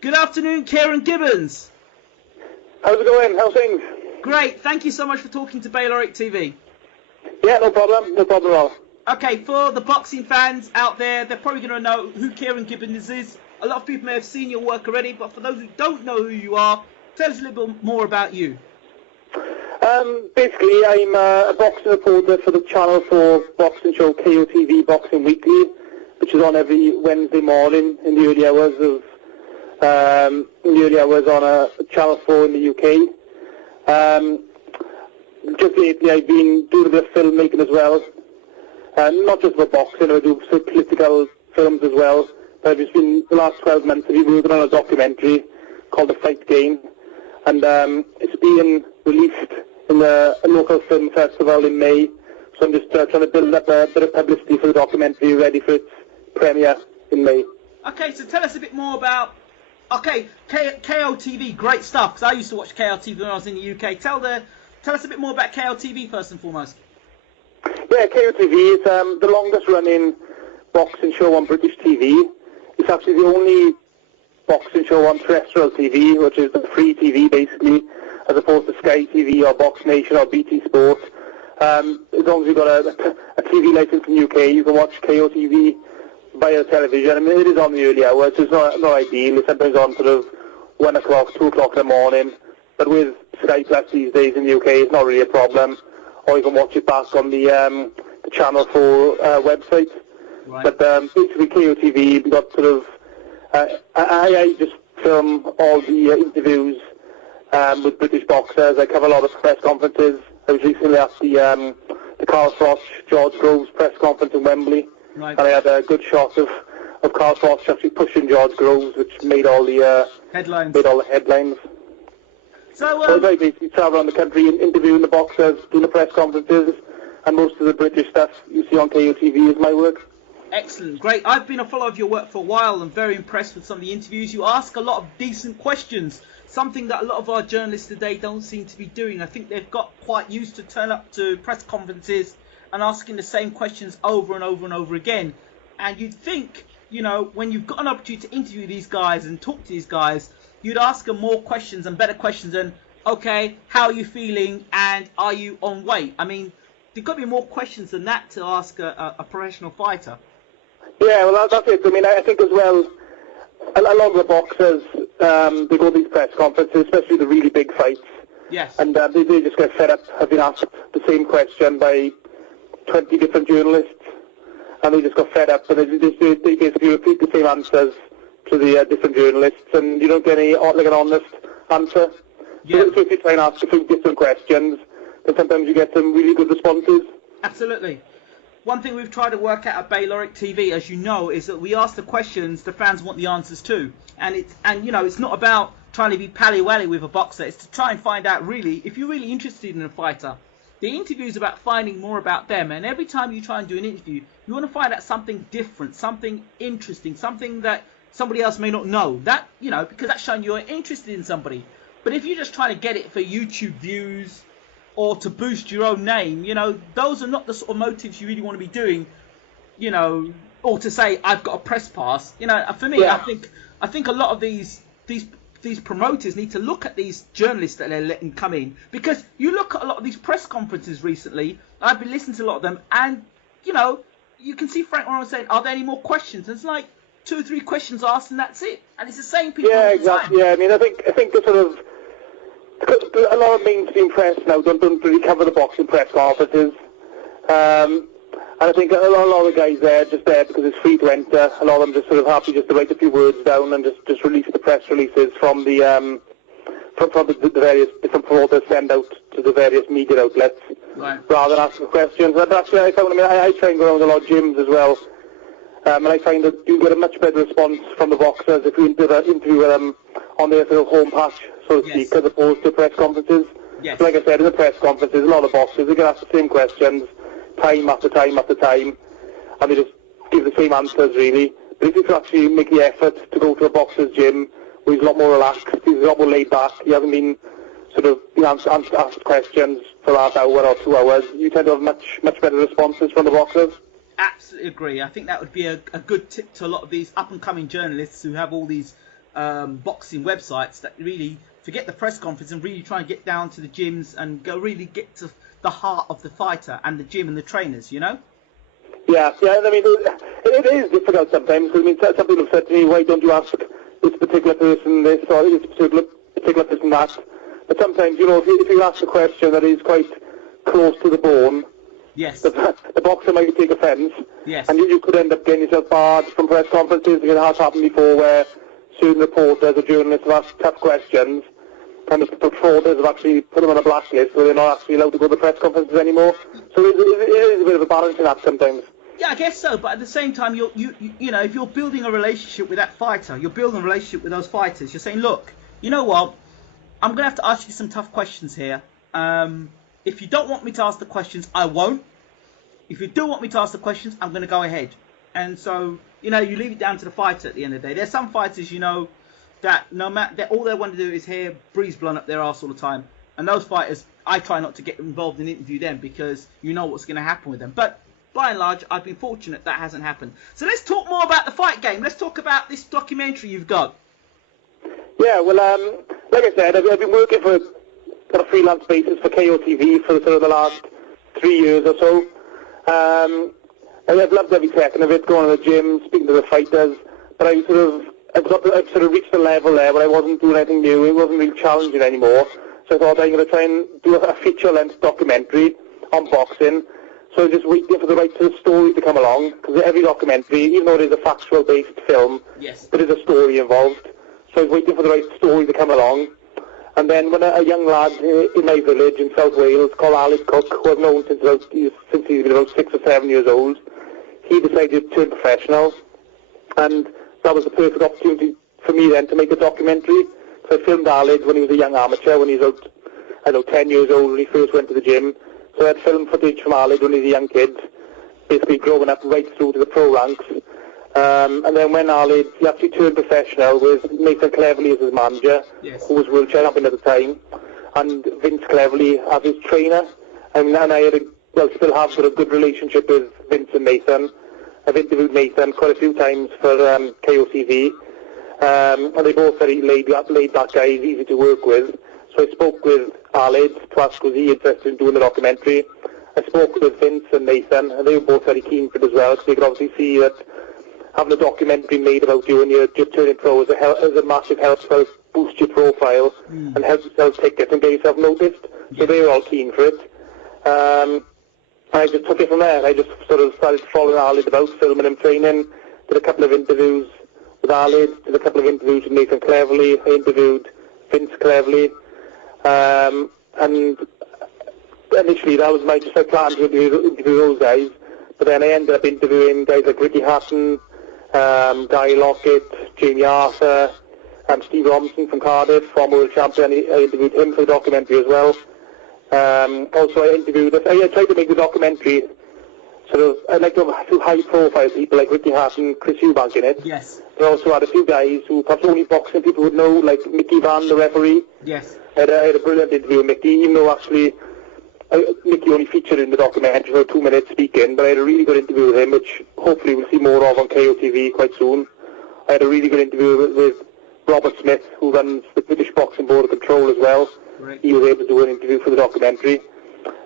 Good afternoon, Ciaran Gibbons. How's it going? How's things? Great. Thank you so much for talking to Bayloric TV. Yeah, no problem. No problem at all. Okay, for the boxing fans out there, they're probably going to know who Ciaran Gibbons is. A lot of people may have seen your work already, but for those who don't know who you are, tell us a little bit more about you. Basically, I'm a boxing reporter for the Channel 4 boxing show KOTV Boxing Weekly, which is on every Wednesday morning in the early hours on Channel 4 in the UK. Just lately, I've been doing a bit of filmmaking as well, not just for boxing. I do political films as well. But I've just been the last 12 months I've been working on a documentary called The Fight Game, and it's being released in a local film festival in May. So I'm just trying to build up a bit of publicity for the documentary, ready for its premiere in May. Okay, so tell us a bit more about. Okay, KOTV, great stuff. Because I used to watch KOTV when I was in the UK. Tell us a bit more about KOTV first and foremost. Yeah, KOTV is the longest running boxing show on British TV. It's actually the only boxing show on terrestrial TV, which is the free TV basically, as opposed to Sky TV or Box Nation or BT Sport. As long as you've got a TV license in the UK, you can watch KOTV via television. I mean, it is on the early hours, so it's not ideal. It's sometimes on sort of 1 o'clock, 2 o'clock in the morning. But with Sky Plus these days in the UK, it's not really a problem. Or you can watch it back on the Channel 4 website. Right. But basically KOTV, we've got sort of... I just film all the interviews with British boxers. I cover a lot of press conferences. I was recently at the Carl Froch, George Groves press conference in Wembley. Right. And I had a good shot of Carl Froch actually pushing George Groves, which made all the headlines. So I basically travel around the country and interviewing the boxers, doing the press conferences, and most of the British stuff you see on KOTV is my work. Excellent, great. I've been a follower of your work for a while and very impressed with some of the interviews. You ask a lot of decent questions, something that a lot of our journalists today don't seem to be doing. I think they've got quite used to turn up to press conferences and asking the same questions over and over and over again. And you'd think, you know, when you've got an opportunity to interview these guys and talk to these guys, you'd ask them more questions and better questions than, okay, how are you feeling and are you on weight? I mean, there's got to be more questions than that to ask a professional fighter. Yeah, well, that's it. I mean, I think as well, a lot of the boxers, they go to these press conferences, especially the really big fights. Yes. And they just get fed up, have been asked the same question by 20 different journalists, and they just got fed up, and they basically repeat the same answers to the different journalists, and you don't get any like an honest answer. Yeah. So if you try and ask a few different questions, then sometimes you get some really good responses. Absolutely. One thing we've tried to work out at Bayloric TV, as you know, is that we ask the questions the fans want the answers to, and you know, it's not about trying to be pally-wally with a boxer. It's to try and find out really if you're really interested in a fighter. The interview is about finding more about them, and every time you try and do an interview, you want to find out something different, something interesting, something that somebody else may not know. That, you know, because that's showing you're interested in somebody. But if you're just trying to get it for YouTube views or to boost your own name, you know, those are not the sort of motives you really want to be doing, you know, or to say I've got a press pass. You know, for me, yeah. I think a lot of these promoters need to look at these journalists that they're letting come in, because you look at a lot of these press conferences recently. I've been listening to a lot of them, and you know, you can see Frank Warren saying, "Are there any more questions?" And it's like 2 or 3 questions asked, and that's it. And it's the same people. Yeah, all the exactly. time. Yeah, I mean, I think the sort of a lot of mainstream press now don't really cover the boxing press conferences. And I think a lot of the guys there are just there because it's free to enter. A lot of them just sort of happy just to write a few words down and just release the press releases from the various different promoters send out to the various media outlets, right, rather than asking questions. And actually, I found, I try and go around a lot of gyms as well, and I find that you get a much better response from the boxers if you interview them on their sort of home patch, so to speak, as opposed to press conferences. Yes. So like I said, in the press conferences, a lot of boxers, they get asked the same questions time after time after time, and they just give the same answers, really. But if you could actually make the effort to go to a boxer's gym where he's a lot more relaxed, he's a lot more laid back, he hasn't been sort of asked questions for the last hour or 2 hours, you tend to have much better responses from the boxers. Absolutely agree. I think that would be a good tip to a lot of these up-and-coming journalists who have all these boxing websites that really forget the press conference and really try and get down to the gyms and really get to the heart of the fighter and the gym and the trainers, you know? Yeah, I mean, it is difficult sometimes. I mean, some people have said to me, why don't you ask this particular person this or this particular person that? But sometimes, you know, if you ask a question that is quite close to the bone, yes, the boxer might take offence, yes, and you could end up getting yourself barred from press conferences. It has happened before where certain reporters or journalists have asked tough questions, and the frauders have actually put them on a blacklist where they're not actually allowed to go to press conferences anymore. So it is a bit of a balancing act sometimes. Yeah, I guess so, but at the same time, you know, if you're building a relationship with that fighter, you're building a relationship with those fighters, you're saying, look, you know what, I'm going to have to ask you some tough questions here. If you don't want me to ask the questions, I won't. If you do want me to ask the questions, I'm going to go ahead. And so, you know, you leave it down to the fighter at the end of the day. There's some fighters, you know, that no matter that all they want to do is hear breeze blowing up their arse all the time. And those fighters, I try not to get involved and interview them because you know what's going to happen with them. But by and large, I've been fortunate that hasn't happened. So let's talk more about the fight game. Let's talk about this documentary you've got. Yeah, well, like I said, I've been working on a freelance basis for KOTV for the last 3 years or so. I've loved every second of it, going to the gym, speaking to the fighters, but I've sort of reached a level there where I wasn't doing anything new. It wasn't really challenging anymore. So I thought I'm going to try and do a feature-length documentary on boxing. So I was just waiting for the right sort of story to come along, because every documentary, even though it is a factual-based film, yes, there is a story involved. So I was waiting for the right story to come along. And then when a young lad in my village in South Wales called Aled Cook, who I've known since he's been about 6 or 7 years old, he decided to turn professional. And that was the perfect opportunity for me then to make a documentary. So I filmed Aled when he was a young amateur, when he was about, I don't know, 10 years old when he first went to the gym. So I had film footage from Aled when he was a young kid, basically growing up right through to the pro ranks. And then when Aled, he actually turned professional with Nathan Cleverly as his manager, yes, who was world champion at the time, and Vince Cleverly as his trainer. And I had still have got a good relationship with Vince and Nathan. I've interviewed Nathan quite a few times for KOTV, and they're both very laid-back guys, easy to work with. So I spoke with Aled to ask was he interested in doing the documentary. I spoke with Vince and Nathan, and they were both very keen for it as well, because they could obviously see that having a documentary made about you when you're just turning pro is a massive help to boost your profile and help you sell tickets and get yourself noticed. So they were all keen for it. I just took it from there. I just sort of started following Aled about, filming him training, did a couple of interviews with Aled, did a couple of interviews with Nathan Cleverly, I interviewed Vince Cleverly, and initially that was my plan to interview those guys, but then I ended up interviewing guys like Ricky Hatton, Guy Lockett, Jamie Arthur, and Steve Robinson from Cardiff, former world champion. I interviewed him for the documentary as well. Also, I tried to make the documentary I'd like to have a few high-profile people like Ricky Hatton, Chris Eubank in it. Yes. I also had a few guys who perhaps only boxing people would know, like Mickey Van, the referee. Yes. I had a brilliant interview with Mickey, even though actually Mickey only featured in the documentary for 2 minutes speaking, but I had a really good interview with him, which hopefully we'll see more of on KOTV quite soon. I had a really good interview with Robert Smith, who runs the British Boxing Board of Control as well. Right. He was able to do an interview for the documentary.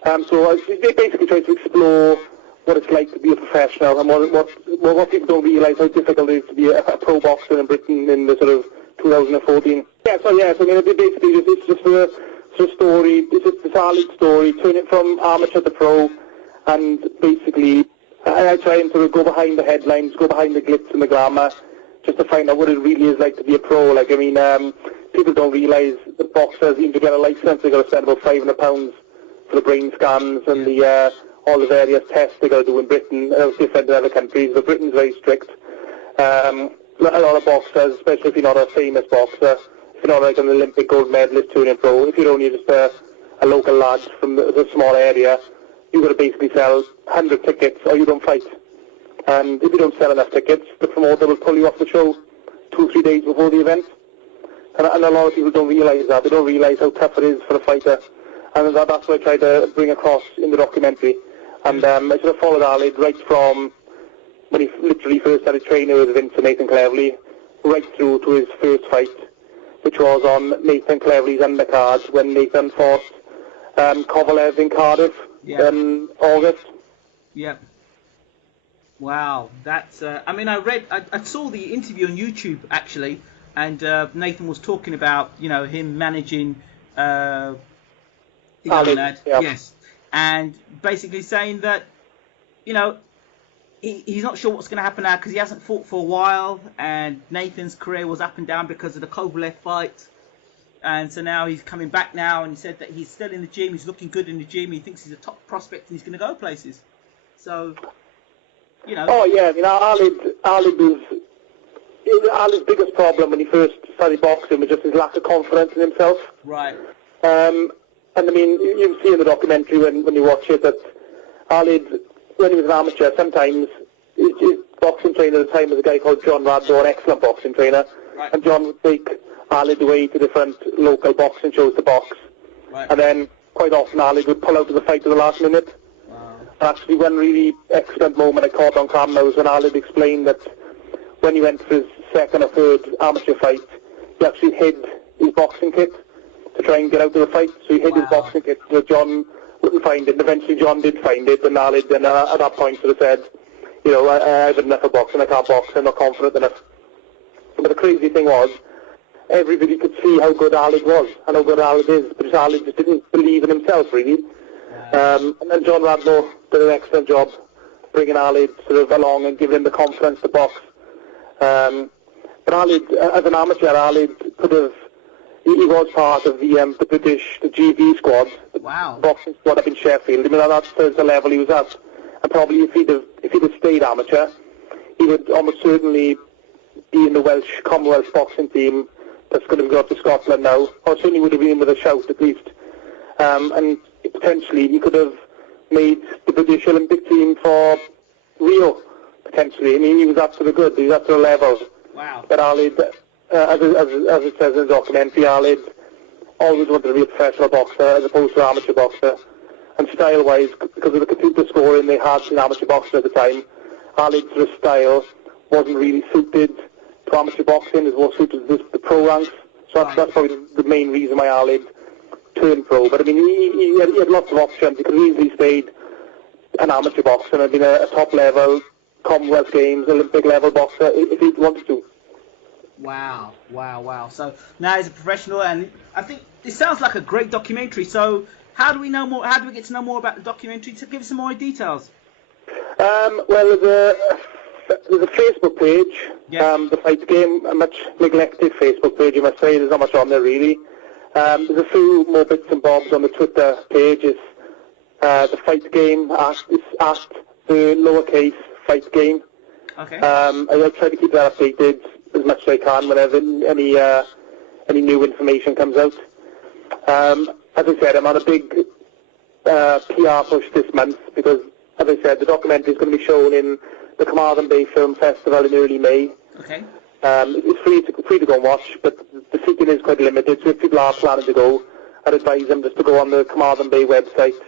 So they basically tried to explore what it's like to be a professional and what people don't realise how difficult it is to be a pro boxer in Britain in the sort of 2014. So I mean, basically it's just a story, it's just a solid story, turn it from amateur to pro, and basically I try and sort of go behind the headlines, go behind the glitz and the glamour, just to find out what it really is like to be a pro. Like, I mean, people don't realise that boxers, even to get a licence, they've got to spend about £500 for the brain scans and the all the various tests they got to do in Britain, different in other countries, but Britain's very strict. A lot of boxers, especially if you're not a famous boxer, if you're not like an Olympic gold medalist turning pro, if you're only just a local lad from a small area, you've got to basically sell 100 tickets or you don't fight. And if you don't sell enough tickets, the promoter will pull you off the show 2 or 3 days before the event. And a lot of people don't realise that. They don't realise how tough it is for a fighter. And that's what I tried to bring across in the documentary. And I sort of followed Aled right from when he literally first started training with Vince and Nathan Cleverly, right through to his first fight, which was on Nathan Cleverly's undercard when Nathan fought Kovalev in Cardiff in August. Yep. Wow, that's. I saw the interview on YouTube actually, and Nathan was talking about him managing the young lad. Yeah. Yes, and basically saying that he's not sure what's going to happen now because he hasn't fought for a while, and Nathan's career was up and down because of the Kovalev fight. And so now he's coming back now, and he said that he's still in the gym, he's looking good in the gym, he thinks he's a top prospect and he's going to go places. So, Oh, yeah, Ali's biggest problem when he first started boxing was just his lack of confidence in himself. Right. And you see in the documentary when you watch it that Ali, when he was an amateur, sometimes his boxing trainer at the time was a guy called John Radnor, an excellent boxing trainer. Right. And John would take Ali away to different local boxing shows to box. Right. And then quite often Ali would pull out of the fight at the last minute. Wow. Actually, one really excellent moment I caught on camera was when Ali explained that when he went for his second or third amateur fight, he actually hid his boxing kit to try and get out of the fight. So he hid his boxing kit so John wouldn't find it. And eventually John did find it, and Ali then at that point sort of said, I've had enough of boxing, I can't box, I'm not confident enough. But the crazy thing was, everybody could see how good Ali was and how good Ali is, but Ali just didn't believe in himself, really. And then John Radnor did an excellent job bringing Ali sort of along and giving him the confidence to box. But Ali, as an amateur, Ali could have, he was part of the British, the GB squad, the boxing squad up in Sheffield. That's the level he was at. And probably if he'd have stayed amateur, he would almost certainly be in the Welsh Commonwealth boxing team that's going to go up to Scotland now, or certainly would have been with a shout at least. And potentially he could have made the British Olympic team for Rio, potentially. He was up to the good, he was up to the level. Wow. But Ali, as it says in the documentary, Ali always wanted to be a professional boxer as opposed to an amateur boxer. And style-wise, because of the computer scoring they had in amateur boxing at the time, Ali's sort of style wasn't really suited to amateur boxing, it was more suited to the pro ranks. So that's probably the main reason why Ali turned pro. But he had lots of options. He could have easily stayed an amateur boxer and been a top-level Commonwealth Games, Olympic-level boxer if he wanted to. Wow. So now he's a professional, and I think this sounds like a great documentary. So how do we know more? How do we get to know more about the documentary? To give us some more details. Well, there's a Facebook page, the Fight Game, a much neglected Facebook page, you must say. There's not much on there, really. There's a few more bits and bobs on the Twitter page. It's the Fight Game, it's at the lowercase Fight Game. Okay. I try to keep that updated as much as I can whenever any new information comes out. As I said, I'm on a big PR push this month because, as I said, the documentary is going to be shown in the Carmarthen Bay Film Festival in early May. Okay. It's free to go and watch, but the seating is quite limited, so if people are planning to go, I'd advise them just to go on the Carmarthen Bay website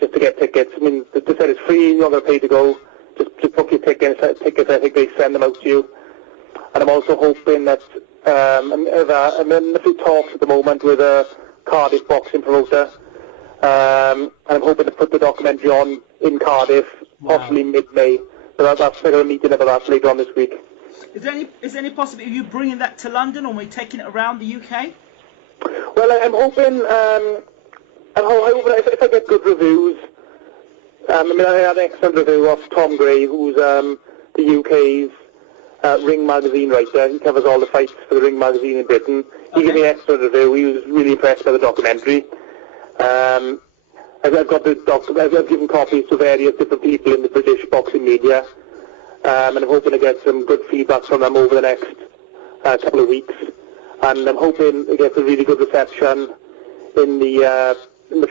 just to get tickets. They said it's free, you're not going to pay to go. Just book your tickets. I think they send them out to you. And I'm also hoping that I'm in a few talks at the moment with a Cardiff boxing promoter. And I'm hoping to put the documentary on in Cardiff, possibly mid-May. So that's like a meeting about that later on this week. Is there any possibility of you bringing that to London, or are we taking it around the UK? Well, I'm hoping. I'm hoping if I get good reviews. I had an excellent review of Tom Gray, who's the UK's Ring magazine writer. He covers all the fights for the Ring magazine in Britain. He gave me an excellent review. He was really impressed by the documentary. I've given copies to various different people in the British boxing media, and I'm hoping to get some good feedback from them over the next couple of weeks. And I'm hoping to get a really good reception in the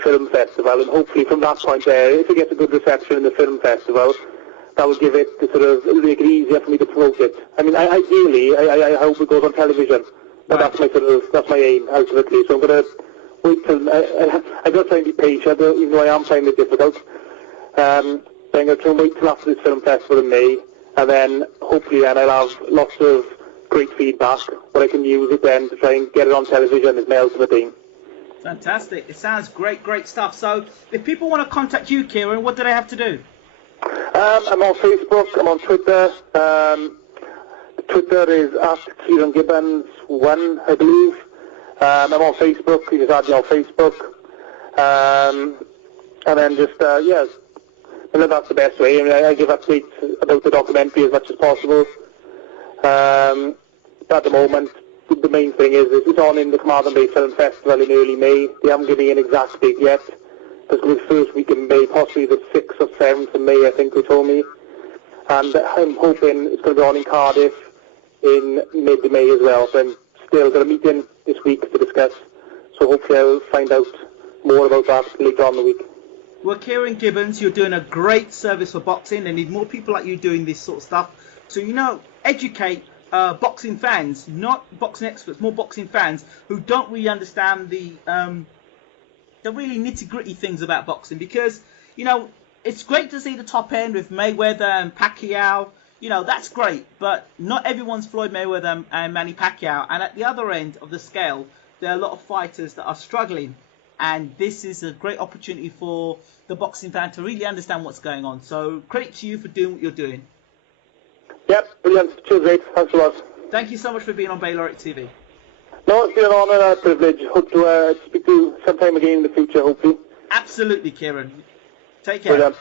film festival, and hopefully from that point there, if it gets a good reception in the film festival, that will give it it'll make it easier for me to promote it. Ideally, I hope it goes on television. But that's my aim ultimately. So I'm going to wait till I've got to try and be patient, even though I am finding it difficult. I'm going to try and wait till after this film festival in May, and then hopefully I'll have lots of great feedback, but I can use it then to try and get it on television as my ultimate aim. Fantastic. It sounds great, great stuff. So if people want to contact you, Ciaran, what do they have to do? I'm on Facebook, I'm on Twitter. Twitter is at Ciaran Gibbons 1, I believe. I'm on Facebook, you just add me on Facebook. And then just, yeah, I think that's the best way. I mean, I give updates about the documentary as much as possible. At the moment, the main thing is it's on in the Carmarthen Bay Film Festival in early May. They haven't given me an exact date yet. It's going to be the first week in May, possibly the 6th or 7th of May, I think they told me. And I'm hoping it's going to be on in Cardiff in mid-May as well. So I'm still got a meeting this week to discuss. So hopefully I'll find out more about that later on in the week. Well, Ciaran Gibbons, you're doing a great service for boxing. They need more people like you doing this sort of stuff. So, educate boxing fans, not boxing experts, more boxing fans who don't really understand the really nitty-gritty things about boxing. Because, it's great to see the top end with Mayweather and Pacquiao. That's great. But not everyone's Floyd Mayweather and Manny Pacquiao. And at the other end of the scale, there are a lot of fighters that are struggling. And this is a great opportunity for the boxing fan to really understand what's going on. So credit to you for doing what you're doing. Yep, brilliant. Cheers, mate. Thanks a lot. Thank you so much for being on Bayloric TV. No, it's been an honour and a privilege. Hope to speak to you sometime again in the future, hopefully. Absolutely, Ciaran. Take care. Brilliant.